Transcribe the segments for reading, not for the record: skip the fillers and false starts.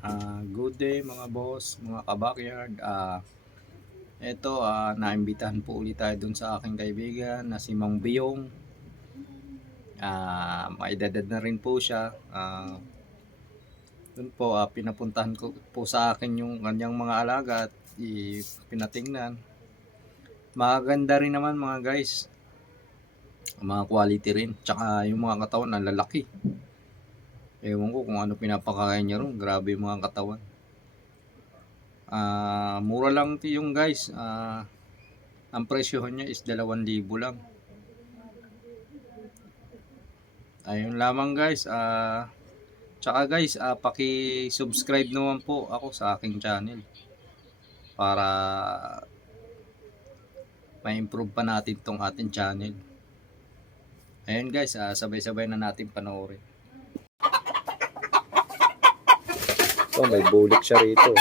Good day mga boss, mga kabakyard. Eto, naimbitahan po ulit tayo dun sa aking kaibigan na si Mang Biyong. Maedadad na rin po siya. Dun po, pinapuntahan ko po sa akin yung kanyang mga alaga at pinatingnan. Maganda rin naman mga guys. Mga quality rin. Tsaka yung mga katawan na lalaki. Ewan ko kung ano pinapakain niya ron. Grabe yung mga katawan. Mura lang ito yung guys. Ang presyohan niya is 2,000 lang. Ayun lamang guys. Tsaka guys, paki-subscribe naman po ako sa aking channel para ma-improve pa natin tong ating channel. Ayun guys, sabay-sabay na natin panoorin. May bulik siya rito.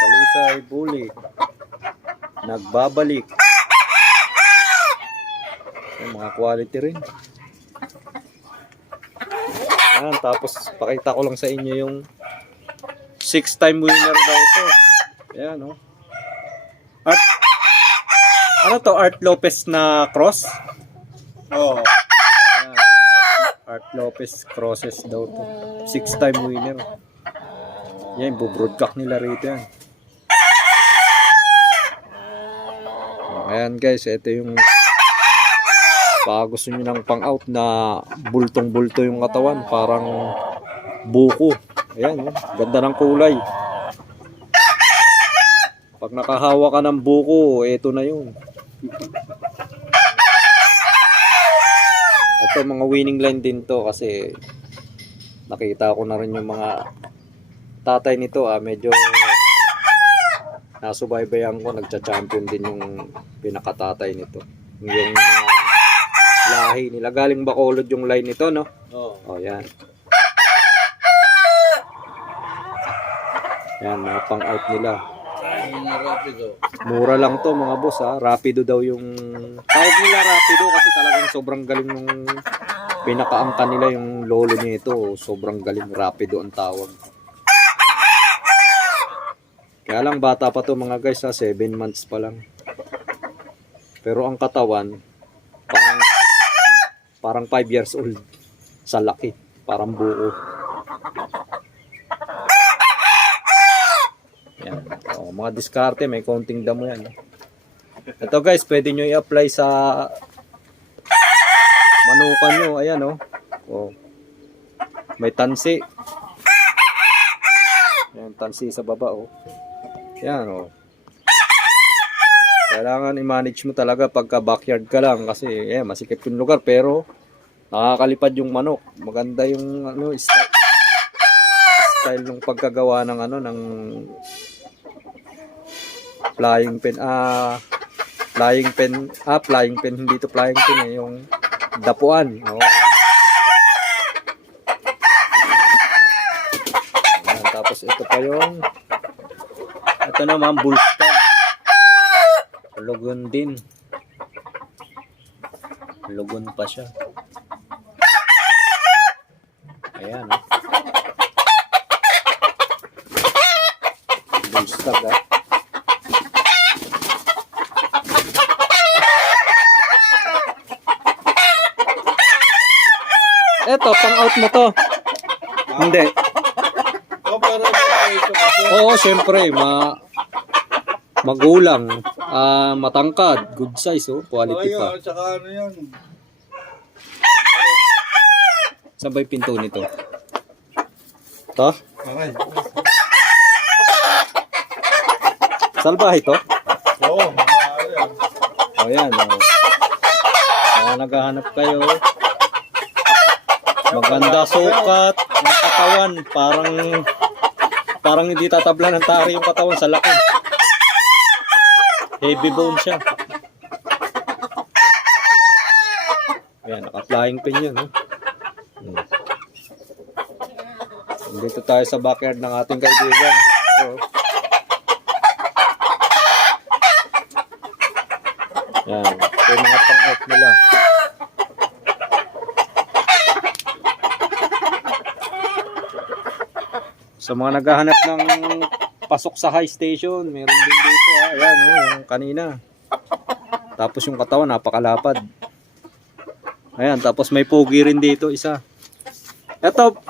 Talisay, bulik. Nagbabalik. Mga quality rin. Tapos pakita ko lang sa inyo yung 6-time winner daw ito. Ayan, oh. Art Lopez na cross? Oo. Art Lopez crosses daw to. 6-time winner. Yan, bubroadcast nila rito yan. Ayan guys, ito yung baka gusto nyo ng pang out na bultong-bulto yung katawan, parang buko. Ayan, ganda ng kulay. Pag nakahawa ka ng buko, ito na yun. Ito mga winning line din to kasi nakita ko na rin yung mga tatay nito, medyo nasubaybayan ko, nagcha-champion din yung pinakatatay nito. Yung lahi nila, galing Bacolod yung line nito, no? Oo. Oh, yan. Yan, mga pang out nila. Mura lang to mga boss, ha. Rapido daw yung tawag nila, Rapido, kasi talagang sobrang galing nung pinakaangka nila yung lolo nito. Sobrang galing, Rapido ang tawag. Kaya lang bata pa to mga guys, 7 months pa lang. Pero ang katawan parang 5 years old sa laki, parang buo. Yan. Mga diskarte, may konting damo yan. Ito guys, pwede nyo i-apply sa manukan nyo. Ayan, oh. May tansi. Yan, tansi sa baba, oh. Yan, oh. Kailangan i-manage mo talaga pagka backyard ka lang kasi masikip yung lugar pero nakakalipad yung manok. Maganda yung style ng pagkagawa ng ng flying pen. Flying pen, hindi to flying pen, yung dapuan. Oh. Ayan, tapos ito pa yung ito naman bullstag. Lugon din. Lugon pa siya. Ayan, oh. Bullstag, ah. Eto, pang out mo to. Hindi. Oo, syempre, magulang, matangkad, good size, oh, quality pa. Tsaka ano yan? Saan ba yung pinto nito? Ito? Aray. Salbahe to? Oo, O yan, oh. Naghahanap kayo. Maganda sukat ng katawan, parang hindi tatabla ng tari yung katawan sa laki. Heavy bone siya. Ayan, naka-flying pin yun. Dito tayo sa backyard ng ating kaibigan. Yan, ito yung mga pang-out nila. Sa mga naghahanap ng pasok sa high station, meron din dito. Ayan, yung kanina. Tapos yung katawan, napakalapad. Ayan, tapos may pogi rin dito, isa. Ito,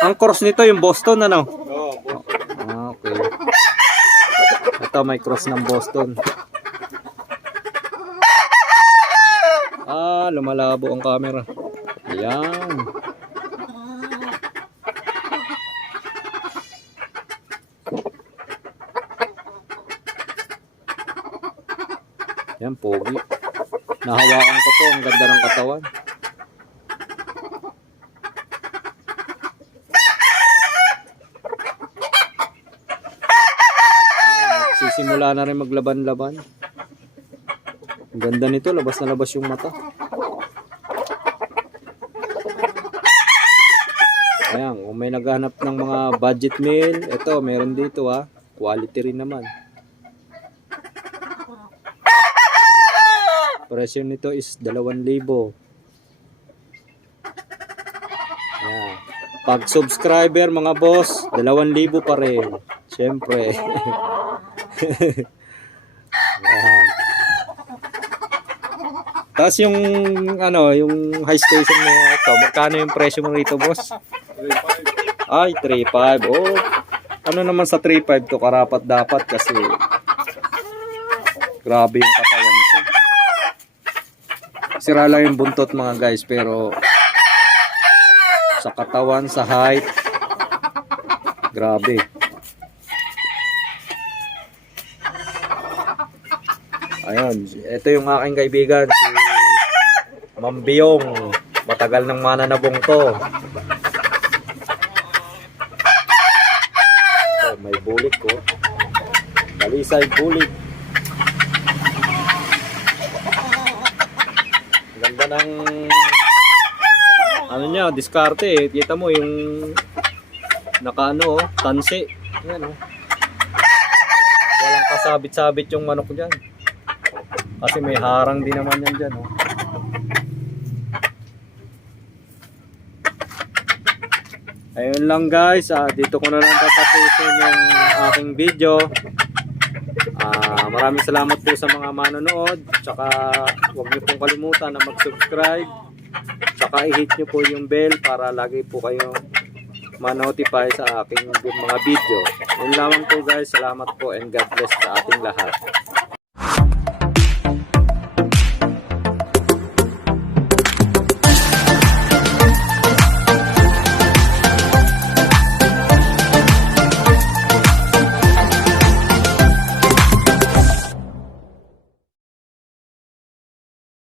ang cross nito, yung Boston, ano? Oo, Boston. Okay. Ito, may cross ng Boston. Lumalabo ang camera. Ayan. Yan, pogi. Nahawakan ko to. Ang ganda ng katawan. Sisimula na rin maglaban-laban. Ang ganda nito. Labas na labas yung mata. Ayan, kung may naghanap ng mga budget meal, ito, meron dito quality rin naman. Presyo nito is 2,000. Ayan. Pag subscriber mga boss, 2,000 pa rin. Siyempre. Ayan. Tapos yung yung high station mo ito, magkano yung presyo mo rito, boss? 3.5. Ay, 3.5. Oh, ano naman sa 3.5 to, karapat dapat kasi grabe yung katawan nito. Sira lang yung buntot mga guys, pero sa katawan, sa height, grabe. Ayun, ito yung aking kaibigan, si Ma'am Biyong. Matagal nang mananabong to. May bulik ko. Balisay bulik. Ganda ng niya, diskarte eh. Kita mo yung tansi. Ayan Walang kasabit-sabit yung manok diyan. Kasi may harang din naman yan diyan Ayun lang guys, dito ko na lang tatapusin yung aking video. Maraming salamat po sa mga manonood. Tsaka huwag niyo pong kalimutan na mag-subscribe. Tsaka i-hit niyo po yung bell para lagi po kayong ma-notify sa aking mga video. Yun lamang po guys, salamat po and God bless sa ating lahat.